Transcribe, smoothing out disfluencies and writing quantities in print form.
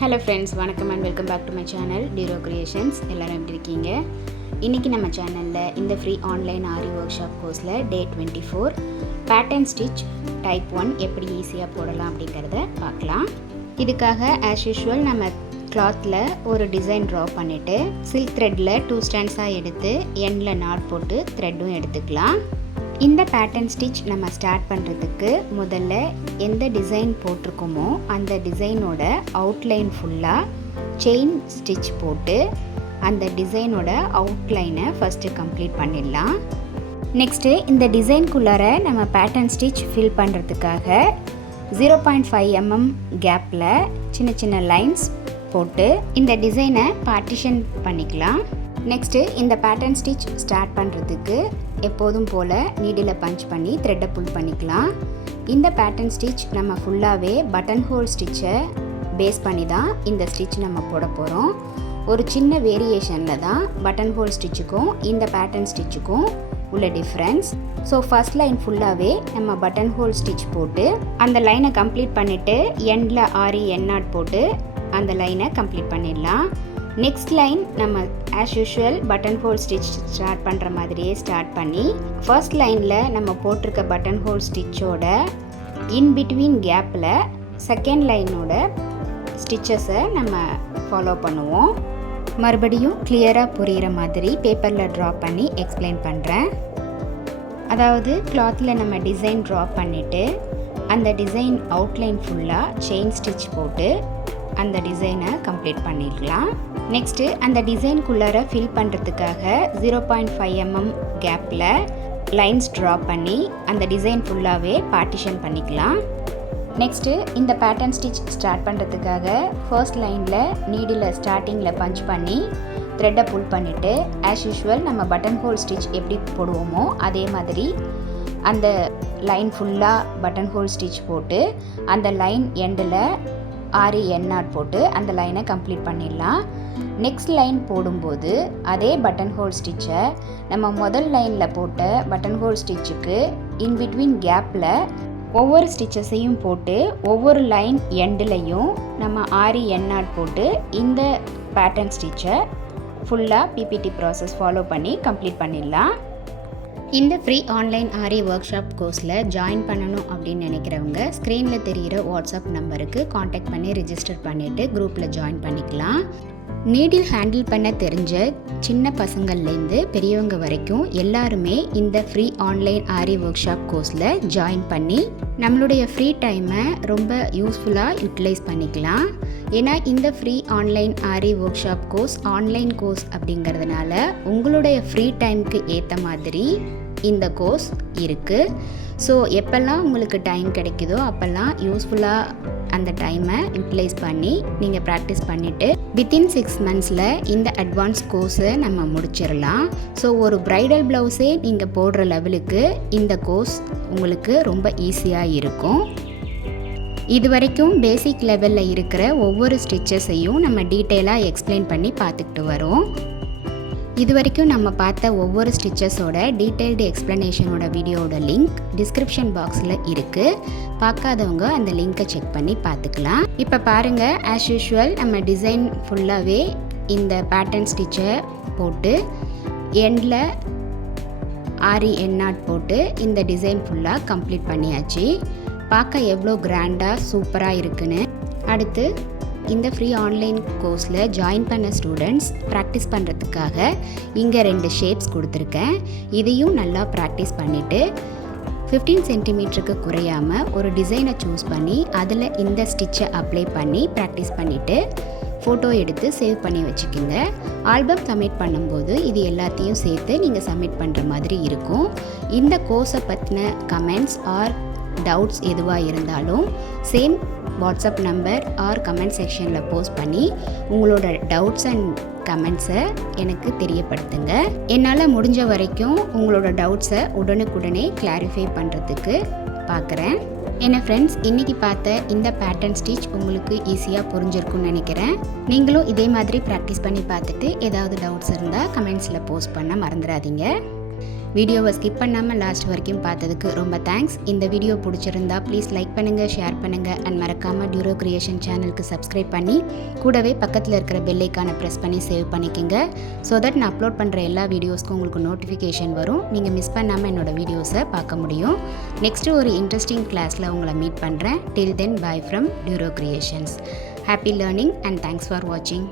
Hello friends, வணக்கம் and welcome back to my channel டிரோ creations. எல்லோரும் எப்படி இருக்கீங்க? இன்றைக்கி நம்ம சேனலில் இந்த free online aari workshop கோர்ஸில் டே 24 பேட்டர்ன் ஸ்டிச் டைப் 1 எப்படி ஈஸியாக போடலாம் அப்படிங்கிறத பார்க்கலாம். இதுக்காக ஆஸ் யூஷுவல் நம்ம கிளாத்தில் ஒரு டிசைன் ட்ரா பண்ணிவிட்டு சில்க் த்ரெட்டில் 2 ஸ்டாண்ட்ஸாக எடுத்து எண்டில் நாட் போட்டு த்ரெட்டும் எடுத்துக்கலாம். இந்த பேட்டர்ன் ஸ்டிச் நம்ம ஸ்டார்ட் பண்ணுறதுக்கு முதல்ல எந்த டிசைன் போட்டிருக்கோமோ அந்த டிசைனோட அவுட்லைன் ஃபுல்லாக செயின் ஸ்டிச் போட்டு அந்த டிசைனோட அவுட்லைனை ஃபஸ்ட்டு கம்ப்ளீட் பண்ணிடலாம். நெக்ஸ்ட்டு இந்த டிசைன்குள்ளார நம்ம பேட்டர்ன் ஸ்டிச் ஃபில் பண்ணுறதுக்காக 0.5 mm கேப்பில் சின்ன சின்ன லைன்ஸ் போட்டு இந்த டிசைனை பார்ட்டிஷன் பண்ணிக்கலாம். நெக்ஸ்ட்டு இந்த பேட்டர்ன் ஸ்டிச் ஸ்டார்ட் பண்ணுறதுக்கு எப்போதும் போல் நீடில் பஞ்ச் பண்ணி த்ரெட்டை புல் பண்ணிக்கலாம். இந்த பேட்டர்ன் ஸ்டிச் நம்ம ஃபுல்லாகவே பட்டன் ஹோல் ஸ்டிச்சை பேஸ் பண்ணி தான் இந்த ஸ்டிச் நம்ம போட போகிறோம். ஒரு சின்ன வேரியேஷனில் தான் பட்டன் ஹோல் ஸ்டிச்சுக்கும் இந்த பேட்டர்ன் ஸ்டிச்சுக்கும் உள்ள டிஃப்ரென்ஸ். ஸோ ஃபஸ்ட் லைன் ஃபுல்லாகவே நம்ம பட்டன் ஹோல் ஸ்டிச் போட்டு அந்த லைனை கம்ப்ளீட் பண்ணிவிட்டு எண்டில் ஆரி எண்ணாட் போட்டு அந்த லைனை கம்ப்ளீட் பண்ணிடலாம். நெக்ஸ்ட் லைன் நம்ம as usual button whole stitch start பண்ணுற மாதிரியே ஸ்டார்ட் பண்ணி ஃபர்ஸ்ட் லைனில் நம்ம போட்டிருக்க பட்டன் ஹோல் ஸ்டிச்சோட இன் பிட்வீன் கேப்பில் செகண்ட் லைனோட ஸ்டிச்சஸை நம்ம ஃபாலோ பண்ணுவோம். மறுபடியும் கிளியராக புரிகிற மாதிரி பேப்பரில் ட்ரா பண்ணி எக்ஸ்பிளைன் பண்ணுறேன். அதாவது கிளாத்தில் நம்ம டிசைன் ட்ரா பண்ணிவிட்டு அந்த டிசைன் அவுட்லைன் ஃபுல்லாக செயின் ஸ்டிச் போட்டு அந்த டிசைனை கம்ப்ளீட் பண்ணிடலாம். நெக்ஸ்ட்டு அந்த டிசைன்குள்ளார ஃபில் பண்ணுறதுக்காக 0.5 mm கேப்பில் லைன்ஸ் ட்ரா பண்ணி அந்த டிசைன் ஃபுல்லாகவே பார்ட்டிஷன் பண்ணிக்கலாம். நெக்ஸ்ட்டு இந்த பேட்டர்ன் ஸ்டிச் ஸ்டார்ட் பண்ணுறதுக்காக ஃபர்ஸ்ட் லைனில் நீடில் ஸ்டார்டிங்கில் பஞ்ச் பண்ணி த்ரெட்டை புல் பண்ணிவிட்டு ஆஸ் யூஷுவல் நம்ம பட்டன் ஹோல் ஸ்டிச் எப்படி போடுவோமோ அதே மாதிரி அந்த லைன் ஃபுல்லாக பட்டன் ஹோல் ஸ்டிச் போட்டு அந்த லைன் எண்டில் ஆரி எண்ணாட் போட்டு அந்த லைனை கம்ப்ளீட் பண்ணிடலாம். நெக்ஸ்ட் லைன் போடும்போது அதே பட்டன் ஹோல் ஸ்டிச்சை நம்ம முதல் லைனில் போட்ட பட்டன் ஹோல் ஸ்டிச்சுக்கு இன் பிட்வீன் கேப்பில் ஒவ்வொரு ஸ்டிச்சஸையும் போட்டு ஒவ்வொரு லைன் எண்டுலையும் நம்ம ஆரி எண்ணாட் போட்டு இந்த பேட்டர்ன் ஸ்டிச்சை ஃபுல்லாக பிபிடி ப்ராசஸ் ஃபாலோ பண்ணி கம்ப்ளீட் பண்ணிடலாம். இந்த free online aari workshop கோர்ஸில் ஜாயின் பண்ணணும் அப்படின்னு நினைக்கிறவங்க ஸ்க்ரீனில் தெரிகிற வாட்ஸ்அப் நம்பருக்கு காண்டாக்ட் பண்ணி ரிஜிஸ்டர் பண்ணிவிட்டு குரூப்பில் ஜாயின் பண்ணிக்கலாம். நீடில் ஹேண்டில் பண்ண தெரிஞ்ச சின்ன பசங்கள்லேருந்து பெரியவங்க வரைக்கும் எல்லாருமே இந்த free online aari workshop கோர்ஸில் ஜாயின் பண்ணி நம்மளுடைய ஃப்ரீ டைமை ரொம்ப யூஸ்ஃபுல்லாக யூட்டிலைஸ் பண்ணிக்கலாம். ஏன்னா இந்த free online aari workshop course online course அப்படிங்கிறதுனால உங்களுடைய ஃப்ரீ டைமுக்கு ஏற்ற மாதிரி இந்த கோர்ஸ் இருக்குது. ஸோ எப்போல்லாம் உங்களுக்கு டைம் கிடைக்குதோ அப்போல்லாம் யூஸ்ஃபுல்லாக அந்த டைமை யூட்டிலைஸ் பண்ணி நீங்கள் ப்ராக்டிஸ் பண்ணிவிட்டு வித்தின் 6 monthஸில் இந்த அட்வான்ஸ் கோர்ஸை நம்ம முடிச்சிடலாம். ஸோ ஒரு ப்ரைடல் ப்ளவுஸே நீங்கள் போடுற லெவலுக்கு இந்த கோர்ஸ் உங்களுக்கு ரொம்ப ஈஸியாக இருக்கும். இது வரைக்கும் பேசிக் லெவலில் இருக்கிற ஒவ்வொரு ஸ்டிச்சஸையும் நம்ம டீட்டெயிலாக எக்ஸ்பிளைன் பண்ணி பார்த்துக்கிட்டு வரோம். இது வரைக்கும் நம்ம பார்த்த ஒவ்வொரு ஸ்டிச்சஸோட டீட்டெயில்டு எக்ஸ்ப்ளனேஷனோட வீடியோட லிங்க் டிஸ்கிரிப்ஷன் பாக்ஸில் இருக்குது. பார்க்காதவங்க அந்த லிங்க்கை செக் பண்ணி பார்த்துக்கலாம். இப்போ பாருங்கள், ஆஸ் யூஷுவல் நம்ம டிசைன் ஃபுல்லாகவே இந்த பேட்டர்ன் ஸ்டிச்சை போட்டு எண்டில் ஆரி எண்ணாட் போட்டு இந்த டிசைன் ஃபுல்லாக கம்ப்ளீட் பண்ணியாச்சு. பார்க்க எவ்வளோ கிராண்டாக சூப்பராக இருக்குன்னு. அடுத்து இந்த ஃப்ரீ ஆன்லைன் கோர்ஸில் ஜாயின் பண்ண ஸ்டூடெண்ட்ஸ் ப்ராக்டிஸ் பண்ணுறதுக்காக இங்கே 2 ஷேப்ஸ் கொடுத்துருக்கேன். இதையும் நல்லா ப்ராக்டிஸ் பண்ணிவிட்டு 15 சென்டிமீட்டருக்கு குறையாமல் ஒரு டிசைனை சூஸ் பண்ணி அதில் இந்த ஸ்டிச்சை அப்ளை பண்ணி ப்ராக்டிஸ் பண்ணிவிட்டு ஃபோட்டோ எடுத்து சேவ் பண்ணி வச்சுக்கோங்க. ஆல்பம் சப்மிட் பண்ணும்போது இது எல்லாத்தையும் சேர்த்து நீங்கள் சப்மிட் பண்ணுற மாதிரி இருக்கும். இந்த கோர்ஸை பற்றின கமெண்ட்ஸ் ஆர் டவுட்ஸ் எதுவாக இருந்தாலும் same WhatsApp number or comment செக்ஷனில் போஸ்ட் பண்ணி உங்களோட டவுட்ஸ் அண்ட் கமெண்ட்ஸை எனக்கு தெரியப்படுத்துங்க. என்னால் முடிஞ்ச வரைக்கும் உங்களோட டவுட்ஸை உடனுக்குடனே கிளாரிஃபை பண்ணுறதுக்கு பார்க்குறேன். என்ன ஃப்ரெண்ட்ஸ், இன்றைக்கி பார்த்த இந்த பேட்டர்ன் ஸ்டிச் உங்களுக்கு ஈஸியாக புரிஞ்சிருக்கும்னு நினைக்கிறேன். நீங்களும் இதே மாதிரி ப்ராக்டிஸ் பண்ணி பார்த்துட்டு ஏதாவது டவுட்ஸ் இருந்தால் கமெண்ட்ஸில் போஸ்ட் பண்ண மறந்துடாதீங்க. வீடியோவை ஸ்கிப் பண்ணாமல் லாஸ்ட் வரைக்கும் பார்த்ததுக்கு ரொம்ப தேங்க்ஸ். இந்த வீடியோ பிடிச்சிருந்தா ப்ளீஸ் லைக் பண்ணுங்கள், ஷேர் பண்ணுங்கள் அண்ட் மறக்காமல் டியூரோ கிரியேஷன் சேனலுக்கு சப்ஸ்கிரைப் பண்ணி கூடவே பக்கத்தில் இருக்கிற பெல் ஐக்கானை ப்ரெஸ் பண்ணி சேவ் பண்ணிக்கோங்க. ஸோ தட் நான் அப்லோட் பண்ணுற எல்லா வீடியோஸ்க்கும் உங்களுக்கு நோட்டிஃபிகேஷன் வரும். நீங்கள் மிஸ் பண்ணாமல் என்னோடய வீடியோஸை பார்க்க முடியும். நெக்ஸ்ட்டு ஒரு இன்ட்ரெஸ்டிங் கிளாஸில் உங்களை மீட் பண்ணுறேன். டில் தென் பை ஃப்ரம் டியூரோ creations. Happy learning and thanks for watching.